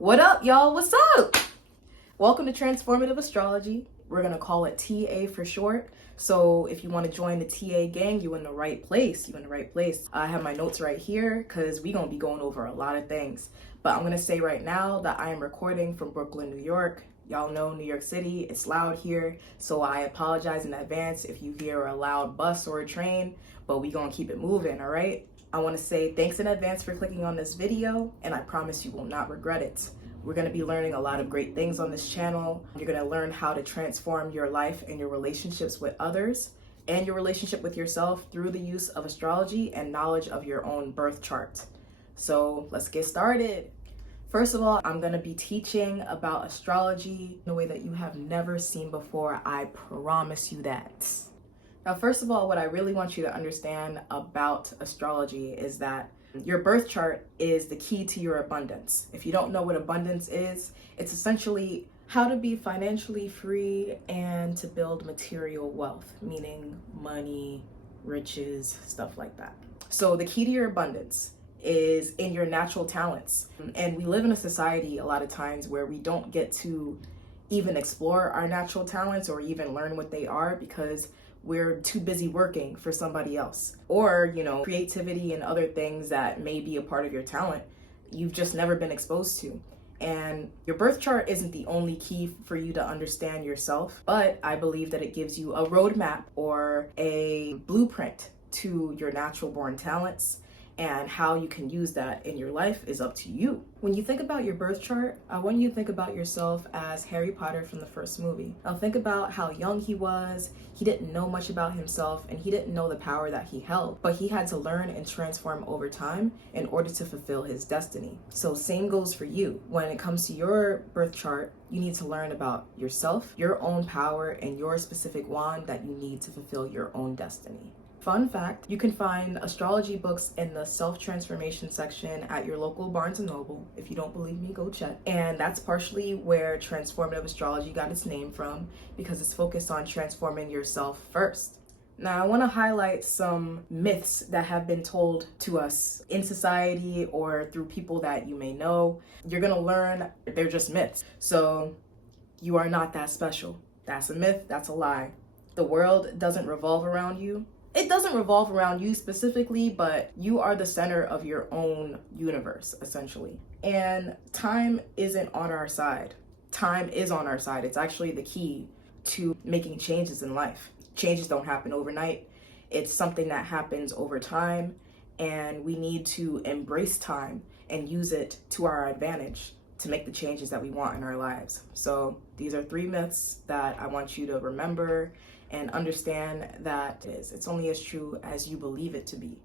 What up, y'all? What's up? Welcome to Transformative Astrology. We're going to call it TA for short. So if you want to join the TA gang, you're in the right place. I have my notes right here because we're going to be going over a lot of things. But I'm going to say right now that I am recording from Brooklyn, New York. Y'all know New York City, it's loud here. So I apologize in advance if you hear a loud bus or a train, but we're going to keep it moving, all right? I want to say thanks in advance for clicking on this video, and I promise you will not regret it. We're going to be learning a lot of great things on this channel. You're going to learn how to transform your life and your relationships with others and your relationship with yourself through the use of astrology and knowledge of your own birth chart. So let's get started. First of all, I'm going to be teaching about astrology in a way that you have never seen before. I promise you that. Now, first of all, what I really want you to understand about astrology is that your birth chart is the key to your abundance. If you don't know what abundance is, it's essentially how to be financially free and to build material wealth, meaning money, riches, stuff like that. So the key to your abundance is in your natural talents. And we live in a society a lot of times where we don't get to even explore our natural talents or even learn what they are because we're too busy working for somebody else. Or, creativity and other things that may be a part of your talent, you've just never been exposed to. And your birth chart isn't the only key for you to understand yourself, but I believe that it gives you a roadmap or a blueprint to your natural born talents, and how you can use that in your life is up to you. When you think about your birth chart, I want you to think about yourself as Harry Potter from the first movie. Now think about how young he was. He didn't know much about himself and he didn't know the power that he held, but he had to learn and transform over time in order to fulfill his destiny. So same goes for you. When it comes to your birth chart, you need to learn about yourself, your own power, and your specific wand that you need to fulfill your own destiny. Fun fact, you can find astrology books in the self-transformation section at your local Barnes & Noble. If you don't believe me, go check. And that's partially where Transformative Astrology got its name from, because it's focused on transforming yourself first. Now, I want to highlight some myths that have been told to us in society or through people that you may know. You're going to learn they're just myths. So you are not that special. That's a myth. That's a lie. The world doesn't revolve around you. It doesn't revolve around you specifically, but you are the center of your own universe, essentially. And time isn't on our side. Time is on our side. It's actually the key to making changes in life. Changes don't happen overnight. It's something that happens over time, and we need to embrace time and use it to our advantage to make the changes that we want in our lives. So these are 3 myths that I want you to remember and understand that it's only as true as you believe it to be.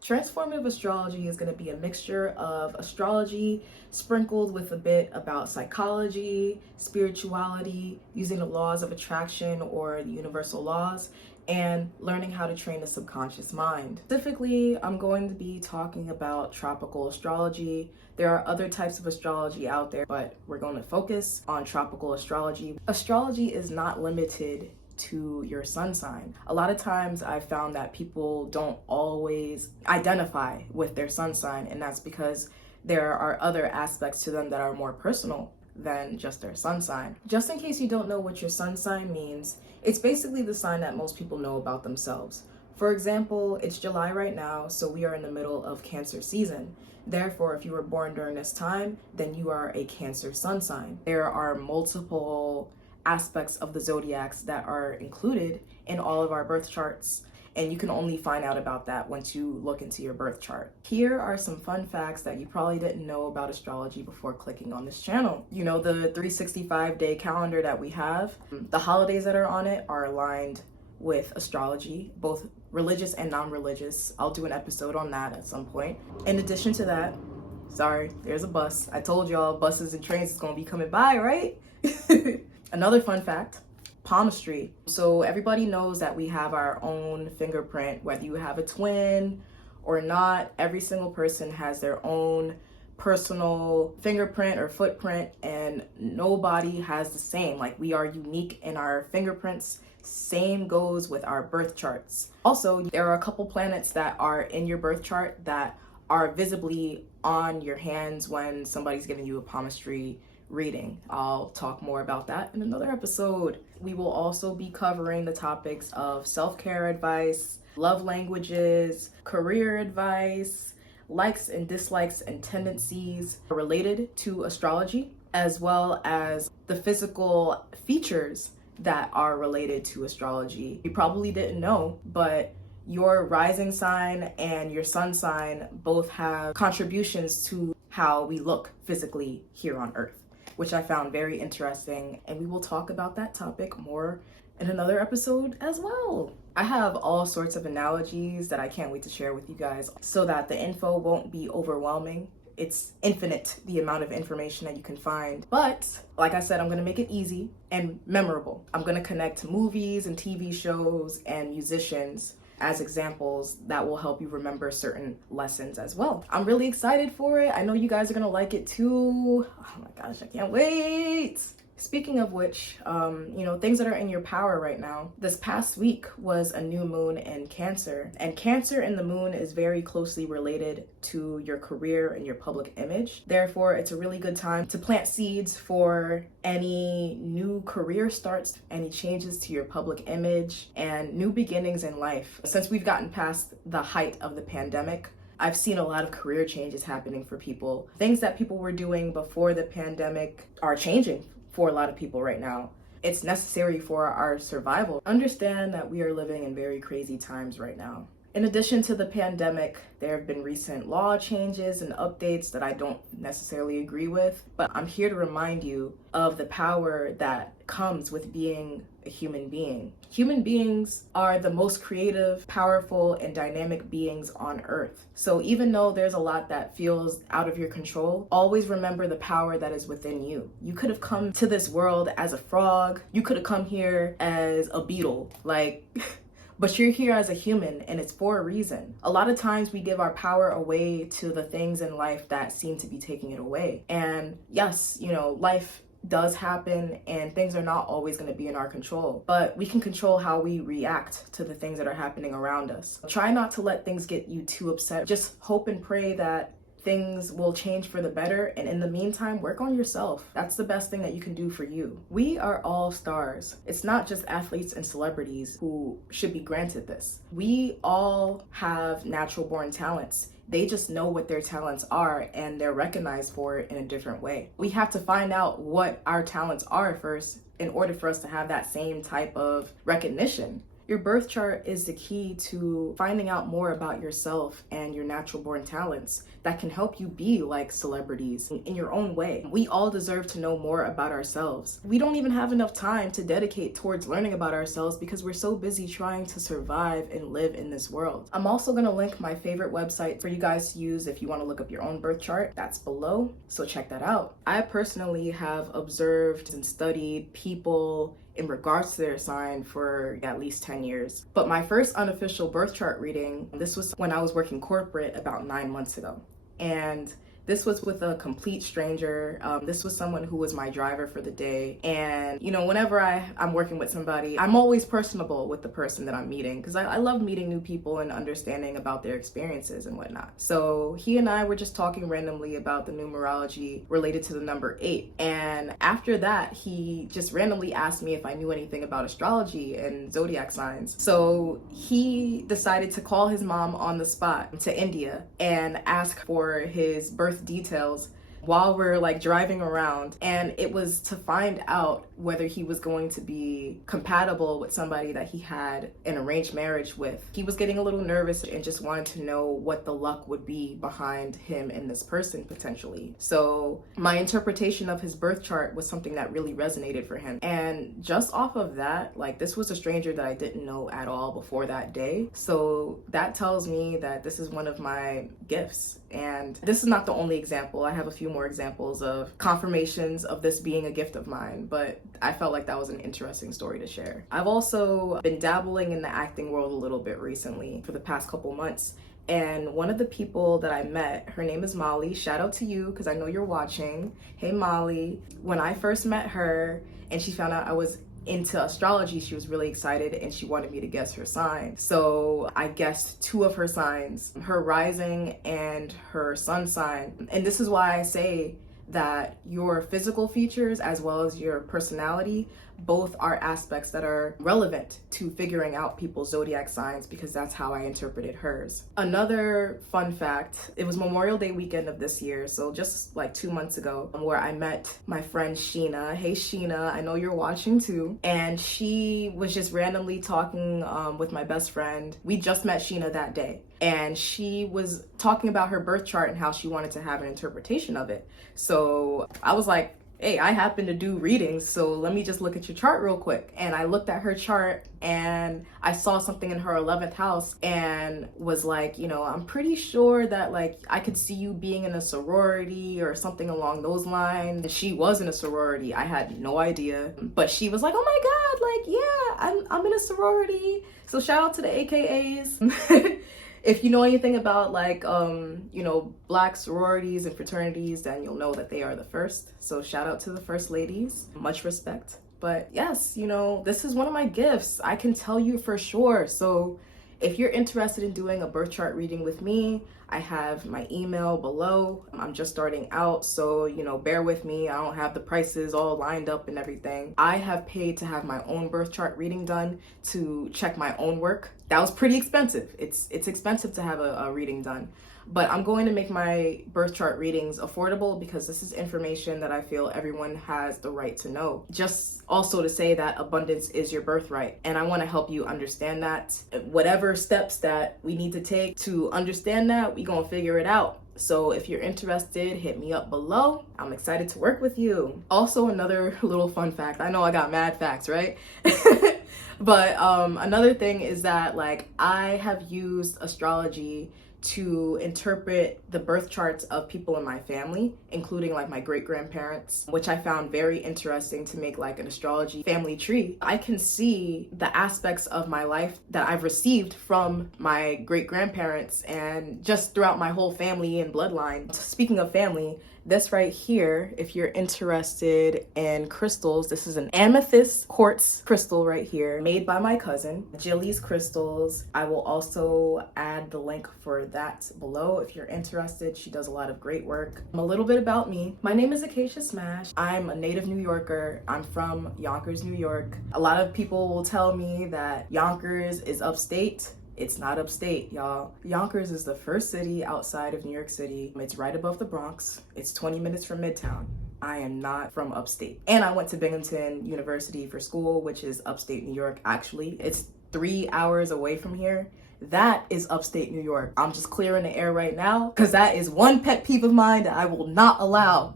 Transformative astrology is going to be a mixture of astrology sprinkled with a bit about psychology, spirituality, using the laws of attraction or the universal laws, and learning how to train the subconscious mind. Specifically, I'm going to be talking about tropical astrology. There are other types of astrology out there, but we're going to focus on tropical astrology. Astrology is not limited to your sun sign. A lot of times I've found that people don't always identify with their sun sign, and that's because there are other aspects to them that are more personal than just their sun sign. Just in case you don't know what your sun sign means, it's basically the sign that most people know about themselves. For example, it's July right now, so we are in the middle of Cancer season. Therefore, if you were born during this time, then you are a Cancer sun sign. There are multiple aspects of the zodiacs that are included in all of our birth charts, and you can only find out about that once you look into your birth chart. Here are some fun facts that you probably didn't know about astrology before clicking on this channel. You know, the 365-day calendar that we have, the holidays that are on it are aligned with astrology, both religious and non-religious. I'll do an episode on that at some point. In addition to that, sorry, there's a bus. I told y'all buses and trains is gonna be coming by, right? Another fun fact, palmistry. So everybody knows that we have our own fingerprint, whether you have a twin or not. Every single person has their own personal fingerprint or footprint, and nobody has the same. Like, we are unique in our fingerprints. Same goes with our birth charts. Also, there are a couple planets that are in your birth chart that are visibly on your hands when somebody's giving you a palmistry reading. I'll talk more about that in another episode. We will also be covering the topics of self-care advice, love languages, career advice, likes and dislikes and tendencies related to astrology, as well as the physical features that are related to astrology. You probably didn't know, but your rising sign and your sun sign both have contributions to how we look physically here on Earth, which I found very interesting, and we will talk about that topic more in another episode as well. I have all sorts of analogies that I can't wait to share with you guys so that the info won't be overwhelming. It's infinite, the amount of information that you can find. But like I said, I'm gonna make it easy and memorable. I'm gonna connect movies and TV shows and musicians as examples that will help you remember certain lessons as well. I'm really excited for it. I know you guys are gonna like it too. Oh my gosh, I can't wait. Speaking of which, things that are in your power right now. This past week was a new moon in Cancer, and Cancer and the moon is very closely related to your career and your public image. Therefore, it's a really good time to plant seeds for any new career starts, any changes to your public image, and new beginnings in life. Since we've gotten past the height of the pandemic, I've seen a lot of career changes happening for people. Things that people were doing before the pandemic are changing for a lot of people right now. It's necessary for our survival. Understand that we are living in very crazy times right now. In addition to the pandemic, there have been recent law changes and updates that I don't necessarily agree with, but I'm here to remind you of the power that comes with being a human being. Human beings are the most creative, powerful, and dynamic beings on Earth. So even though there's a lot that feels out of your control, always remember the power that is within you. You could have come to this world as a frog. You could have come here as a beetle. But you're here as a human, and it's for a reason. A lot of times we give our power away to the things in life that seem to be taking it away. And yes, life does happen and things are not always going to be in our control, but we can control how we react to the things that are happening around us. Try not to let things get you too upset. Just hope and pray that things will change for the better, and in the meantime, work on yourself. That's the best thing that you can do for you. We are all stars. It's not just athletes and celebrities who should be granted this. We all have natural born talents. They just know what their talents are and they're recognized for it in a different way. We have to find out what our talents are first in order for us to have that same type of recognition. Your birth chart is the key to finding out more about yourself and your natural born talents that can help you be like celebrities in your own way. We all deserve to know more about ourselves. We don't even have enough time to dedicate towards learning about ourselves because we're so busy trying to survive and live in this world. I'm also going to link my favorite website for you guys to use if you want to look up your own birth chart. That's below, so check that out. I personally have observed and studied people in regards to their sign for at least 10 years. But my first unofficial birth chart reading, this was when I was working corporate about 9 months ago. And this was with a complete stranger. This was someone who was my driver for the day. And, whenever I'm working with somebody, I'm always personable with the person that I'm meeting because I love meeting new people and understanding about their experiences and whatnot. So he and I were just talking randomly about the numerology related to the number 8. And after that, he just randomly asked me if I knew anything about astrology and zodiac signs. So he decided to call his mom on the spot to India and ask for his birth details while we're driving around, and it was to find out whether he was going to be compatible with somebody that he had an arranged marriage with. He was getting a little nervous and just wanted to know what the luck would be behind him and this person potentially. So my interpretation of his birth chart was something that really resonated for him. And just off of that, this was a stranger that I didn't know at all before that day. So that tells me that this is one of my gifts. And this is not the only example. I have a few more examples of confirmations of this being a gift of mine, but I felt like that was an interesting story to share. I've also been dabbling in the acting world a little bit recently for the past couple months. And one of the people that I met, her name is Molly. Shout out to you because I know you're watching. Hey, Molly. When I first met her and she found out I was into astrology, she was really excited and she wanted me to guess her sign. So I guessed 2 of her signs, her rising and her sun sign. And this is why I say that your physical features as well as your personality both are aspects that are relevant to figuring out people's zodiac signs, because that's how I interpreted hers. Another fun fact, it was Memorial Day weekend of this year, so just like 2 months ago, where I met my friend Sheena. Hey Sheena, I know you're watching too. And she was just randomly talking with my best friend. We just met Sheena that day, and she was talking about her birth chart and how she wanted to have an interpretation of it. So I was like, hey, I happen to do readings, so let me just look at your chart real quick. And I looked at her chart and I saw something in her 11th house and was like, you know, I'm pretty sure that like I could see you being in a sorority or something along those lines. And she was in a sorority. I had no idea, but she was like, oh my God, like, yeah, I'm in a sorority. So shout out to the AKAs. If you know anything about like, you know, Black sororities and fraternities, then you'll know that they are the first. So shout out to the first ladies, much respect. But yes, you know, this is one of my gifts. I can tell you for sure. So if you're interested in doing a birth chart reading with me, I have my email below. I'm just starting out, so, you know, bear with me. I don't have the prices all lined up and everything. I have paid to have my own birth chart reading done to check my own work. That was pretty expensive. It's expensive to have a reading done. But I'm going to make my birth chart readings affordable because this is information that I feel everyone has the right to know. Just also to say that abundance is your birthright. And I want to help you understand that. Whatever steps that we need to take to understand that, we gonna figure it out. So if you're interested, hit me up below. I'm excited to work with you. Also, another little fun fact. I know I got mad facts, right? But another thing is that like I have used astrology to interpret the birth charts of people in my family, including like my great-grandparents, which I found very interesting to make like an astrology family tree. I can see the aspects of my life that I've received from my great-grandparents and just throughout my whole family and bloodline. Speaking of family, this right here, if you're interested in crystals, this is an amethyst quartz crystal right here, made by my cousin, Jily's Crystals. I will also add the link for that below if you're interested. She does a lot of great work. A little bit about me. My name is Acacia Smash. I'm a native New Yorker. I'm from Yonkers, New York. A lot of people will tell me that Yonkers is upstate. It's not upstate, y'all. Yonkers is the first city outside of New York City. It's right above the Bronx. It's 20 minutes from Midtown. I am not from upstate. And I went to Binghamton University for school, which is upstate New York, actually. It's 3 hours away from here. That is upstate New York. I'm just clearing the air right now because that is one pet peeve of mine that I will not allow.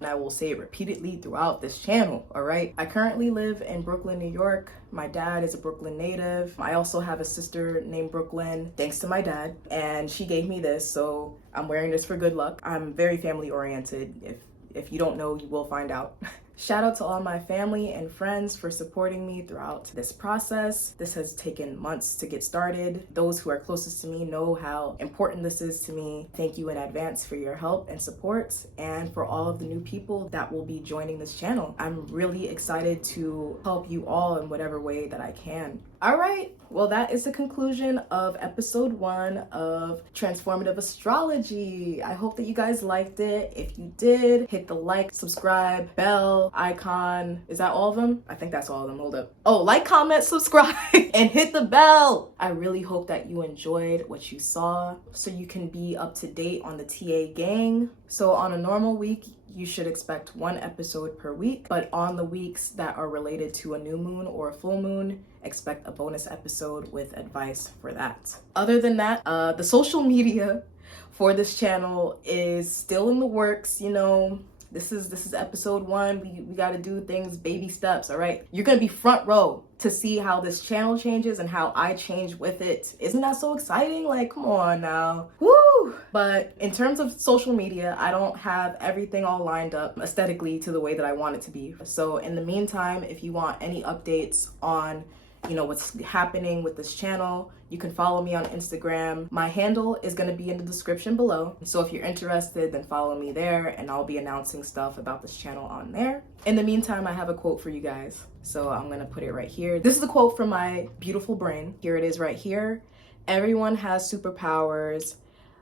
And I will say it repeatedly throughout this channel, all right? I currently live in Brooklyn, New York. My dad is a Brooklyn native. I also have a sister named Brooklyn, thanks to my dad. And she gave me this, so I'm wearing this for good luck. I'm very family oriented. If you don't know, you will find out. Shout out to all my family and friends for supporting me throughout this process. This has taken months to get started. Those who are closest to me know how important this is to me. Thank you in advance for your help and support, and for all of the new people that will be joining this channel. I'm really excited to help you all in whatever way that I can. All right, well, that is the conclusion of episode 1 of Transformative Astrology. I hope that you guys liked it. If you did, hit the like, subscribe, bell, icon. Is that all of them? I think that's all of them. Hold up. Oh, like, comment, subscribe, and hit the bell. I really hope that you enjoyed what you saw so you can be up to date on the TA gang. So on a normal week, you should expect 1 episode per week, but on the weeks that are related to a new moon or a full moon, expect a bonus episode with advice for that. Other than that, the social media for this channel is still in the works. You know, this is episode 1. We got to do things baby steps, all right? You're gonna be front row to see how this channel changes and how I change with it. Isn't that so exciting? Like, come on now. Woo! But in terms of social media, I don't have everything all lined up aesthetically to the way that I want it to be. So in the meantime, if you want any updates on you know, what's happening with this channel, you can follow me on Instagram. My handle is going to be in the description below. So if you're interested, then follow me there, and I'll be announcing stuff about this channel on there. In the meantime, I have a quote for you guys. So I'm going to put it right here. This is a quote from my beautiful brain. Here it is right here. Everyone has superpowers,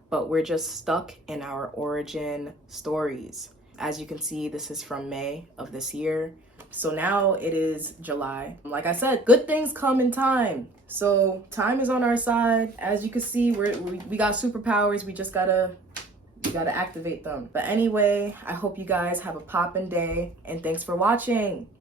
but we're just stuck in our origin stories. As you can see, this is from May of this year. So now it is July. Like I said, good things come in time. So time is on our side. As you can see, we got superpowers. We just gotta activate them. But anyway, I hope you guys have a poppin' day, and thanks for watching.